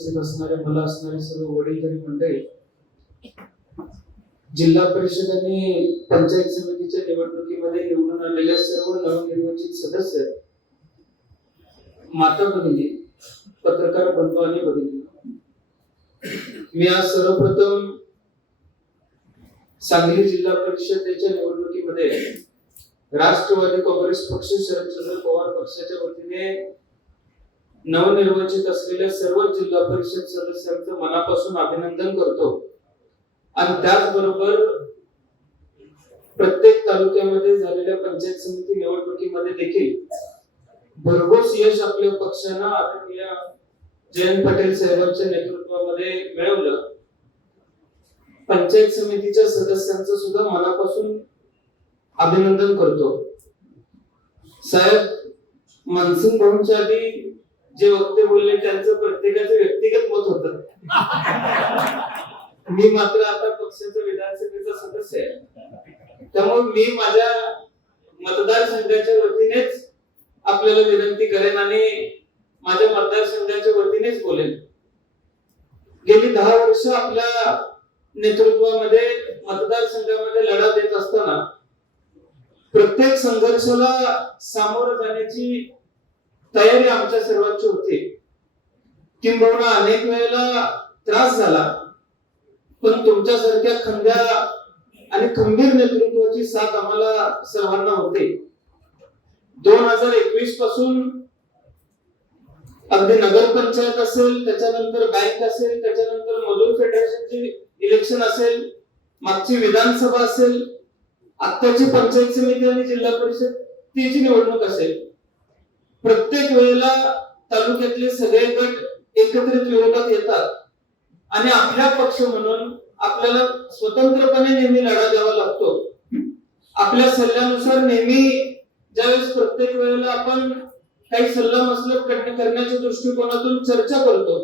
असणारे मला असणारे सर्व वडीलधारी मंडळी, जिल्हा परिषद आणि पंचायत समितीच्या निवडणुकीमध्ये निवडून आलेल्या सर्व नवनिर्वाचित सदस्य, माता भगिनी, पत्रकार बंधू आणि भगिनी, मी आज सर्वप्रथम सांगली जिल्हा परिषदेच्या निवडणुकीमध्ये राष्ट्रवादी काँग्रेस पक्ष, शरदचंद्र पवार पक्षाच्या वतीने नवनिर्वाचित असलेल्या सर्व जिल्हा परिषद सदस्यांचं मनापासून अभिनंदन करतो आणि त्याचबरोबर प्रत्येक तालुक्यामध्ये झालेल्या पंचायत समिती निवडणुकीमध्ये देखील भरघोस यश आपल्या पक्षानं आदरणीय जयंत पाटील साहेबांच्या नेतृत्वामध्ये मिळवलं. पंचायत समितीच्या सदस्यांचं सुद्धा मनापासून अभिनंदन करतो. साहेब, मानसिंग भाऊंच्या आधी जे वक्ते बोलले त्यांचं प्रत्येकाचं व्यक्तिगत मत होतं. मी मात्र आता पक्षाचा विधानसभेचा सदस्य आहे, त्यामुळे मी माझ्या मतदारसंघाच्या वतीनेच आपल्याला विनंती करेन आणि माझ्या मतदारसंघाच्या वतीनेच बोलेन. गेली 10 वर्ष आपल्या नेतृत्वामध्ये मतदारसंघामध्ये लढा देत असताना प्रत्येक संघर्षाला सामोरं जाण्याची तयारी आमच्या सर्वांची होती. किंबहुना अनेक वेळेला त्रास झाला, पण तुमच्यासारख्या खंड्या आणि खंबीर नेतृत्वाची साथ आम्हाला सर्वांना होते. 2021 पासून अगदी नगरपंचायत असेल, त्याच्यानंतर बँक असेल, त्याच्यानंतर मजूर फेडरेशनची इलेक्शन असेल, मागची विधानसभा असेल, आत्ताची पंचायत समिती आणि जिल्हा परिषद तिची निवडणूक असेल, प्रत्येक वेळेला तालुक्यातले सगळे गट एकत्रित विरोधात येतात आणि आपल्या पक्ष म्हणून आपल्याला स्वतंत्रपणे नेहमी लढा द्यावा लागतो. आपल्या सल्ल्यानुसार नेहमी ज्यावेळेस प्रत्येक वेळेला आपण काही सल्ला मसलत करण्याच्या दृष्टिकोनातून चर्चा करतो,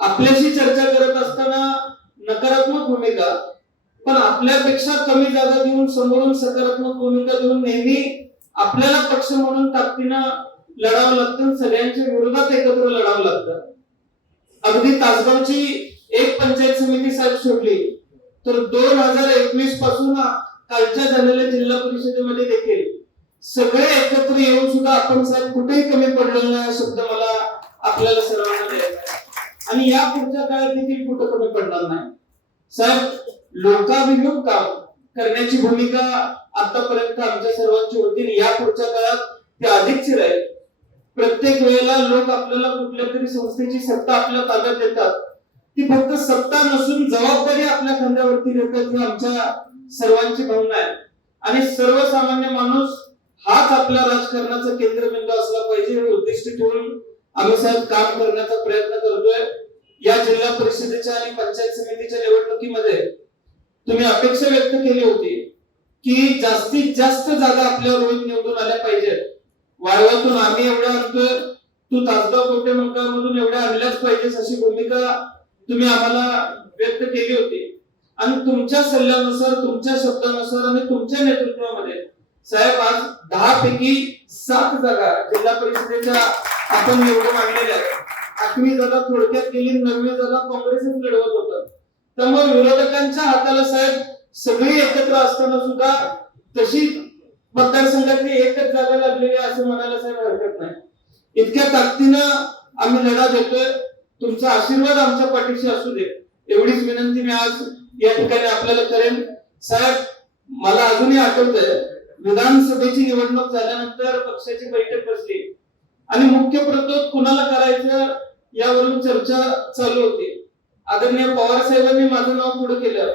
आपल्याशी चर्चा करत असताना नकारात्मक भूमिका, पण आपल्यापेक्षा कमी जागा देऊन समोरून सकारात्मक भूमिका देऊन नेहमी आपल्याला पक्ष म्हणून ताकदीनं लढावं लागतं, सगळ्यांच्या विरोधात एकत्र लढावं लागतं. अगदी तासगावची एक पंचायत समिती साहेब सोडली तर 2021 पासून कालच्या झालेल्या जिल्हा परिषदेमध्ये देखील सगळे एकत्र येऊन सुद्धा आपण साहेब कुठेही कमी पडलेला नाही हा शब्द मला आपल्याला सर्वांना द्यायचा आहे आणि या पुढच्या काळात देखील कुठं कमी पडणार नाही. साहेब, लोकाभिमुख काम करण्याची भूमिका आतापर्यंत आमच्या सर्वांची होती, या पुढच्या काळात ते अधिकची राहील. प्रत्येक वेळेला लोक आपल्याला कुठल्या तरी संस्थेची सत्ता आपल्या ताब्यात देतात, ती फक्त सत्ता नसून जबाबदारी आपल्या खांद्यावरती देतात ही आमच्या सर्वांची भावना आहे आणि सर्वसामान्य माणूस हाच आपल्या राजकारणाचा केंद्रबिंदू असला पाहिजे हे उद्दिष्ट ठेवून आम्ही साहेब काम करण्याचा प्रयत्न करतोय. या जिल्हा परिषदेच्या आणि पंचायत समितीच्या निवडणुकीमध्ये तुम्ही अपेक्षा व्यक्त केली होती की जास्तीत जास्त जागा आपल्यावर रोज निवडून आल्या पाहिजेत. वाळव्यातून आम्ही एवढ्या आणतोय, तू तासगाव कोटे मंगळमधून एवढ्या आणल्याच पाहिजेस अशी भूमिका तुम्ही आम्हाला व्यक्त केली होती आणि तुमच्या सल्ल्यानुसार, तुमच्या शब्दानुसार आणि तुमच्या नेतृत्वामध्ये साहेब आज 10 पैकी 7 जागा जिल्हा परिषदेच्या आपण निवडून आणलेल्या आहेत. 8वी जागा थोडक्यात गेली, 9वी जागा काँग्रेसच लढवत होतं. त्यामुळे विरोधकांच्या हाताला साहेब सगळी एकत्र असताना सुद्धा तशी मतदारसंघातली एकच जागा लागलेली असं म्हणायला साहेब हरकत नाही. इतक्या ताकदीनं आम्ही लढा देतोय. तुमचा आशीर्वाद आमच्या पाठीशी असू दे एवढीच विनंती मी आज या ठिकाणी आपल्याला करेन. साहेब, मला अजूनही आठवतंय विधानसभेची निवडणूक झाल्यानंतर पक्षाची बैठक बसली आणि मुख्य प्रतोद कुणाला करायचं यावरून चर्चा चालू होती. आदरणीय पवार साहेबांनी माझं नाव पुढे केलं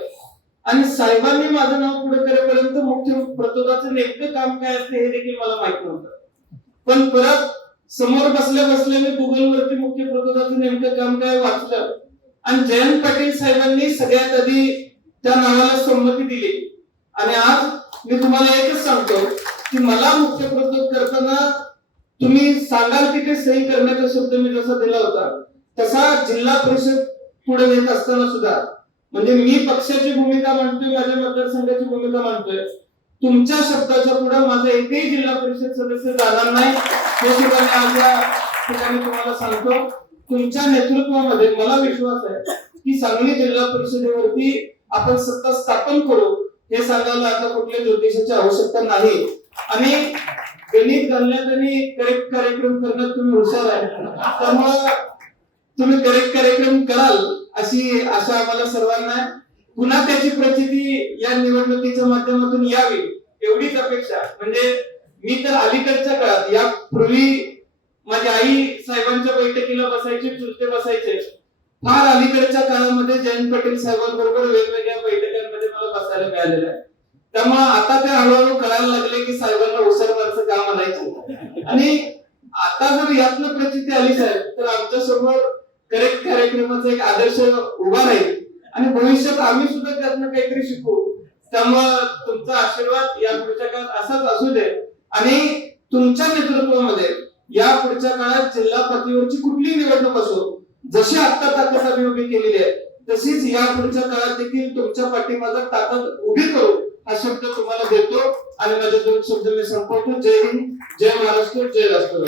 आणि साहेबांनी माझं नाव पुढे करेपर्यंत मुख्य प्रतोदाचं नेमकं काम काय असते हे देखील मला माहित नव्हतं. पण परत समोर बसल्या बसल्या मी गुगलवरती मुख्य प्रतोदाचं नेमकं काम काय वाचलं आणि जयंत पाटील साहेबांनी सगळ्यात आधी त्या नावाला संमती दिली आणि आज मी तुम्हाला एकच सांगतो की मला मुख्य प्रतोद करताना तुम्ही सांगाल तिथे सही करण्याचा शब्द मी जसा दिला होता तसा जिल्हा परिषद पुढे नेत असताना सुद्धा म्हणजे मी पक्षाची भूमिका मांडतोय, माझ्या मतदारसंघाची भूमिका मांडतोय, तुमच्या शब्दाच्या पुढे माझा एकही जिल्हा परिषद सदस्य जाणार नाही हे सुद्धा मी आज या ठिकाणी तुम्हाला सांगतो. तुमच्या नेतृत्वामध्ये मला विश्वास आहे की सांगली जिल्हा परिषदेवरती आपण सत्ता स्थापन करू, हे सांगायला आता कुठल्या ज्योतिषाची आवश्यकता नाही. आणि गणित घालण्यात आणि करेक्ट कार्यक्रम करण्यात तुम्ही हुशार आहे, त्यामुळे तुम्ही करेक्ट कार्यक्रम कराल अशी आशा आम्हाला सर्वांना आहे. पुन्हा त्याची प्रचिती या निवडणुकीच्या माध्यमातून यावी एवढीच अपेक्षा. म्हणजे मी तर अलीकडच्या काळात, यापूर्वी माझी आई साहेबांच्या बैठकीला बसायची, चुलते बसायचे. फार अलीकडच्या काळामध्ये जयंत पाटील साहेबांबरोबर वेगवेगळ्या बैठकांमध्ये मला बसायला मिळालेलं आहे. त्यामुळे आता ते हळूहळू कळायला लागले की साहेबांना हुशार माणसं का म्हणायचं. आणि आता जर यातनं प्रचिती आली साहेब, तर आमच्या समोर करेक्ट कार्यक्रमाचा एक आदर्श उभा राहील आणि भविष्यात आम्ही सुद्धा त्यातनं काहीतरी शिकू. त्यामुळे तुमचा आशीर्वाद या पुढच्या काळात असाच असू दे. आणि तुमच्या नेतृत्वामध्ये या पुढच्या काळात जिल्हा पातळीवरची कुठलीही निवडणूक असो, जशी आता ताकद आम्ही उभी केलेली आहे, तशीच या पुढच्या काळात देखील तुमच्या पाठीमागे ताकद उभी करू हा शब्द तुम्हाला देतो आणि माझे दोन शब्द मी संपवतो. जय हिंद, जय महाराष्ट्र, जय राष्ट्र.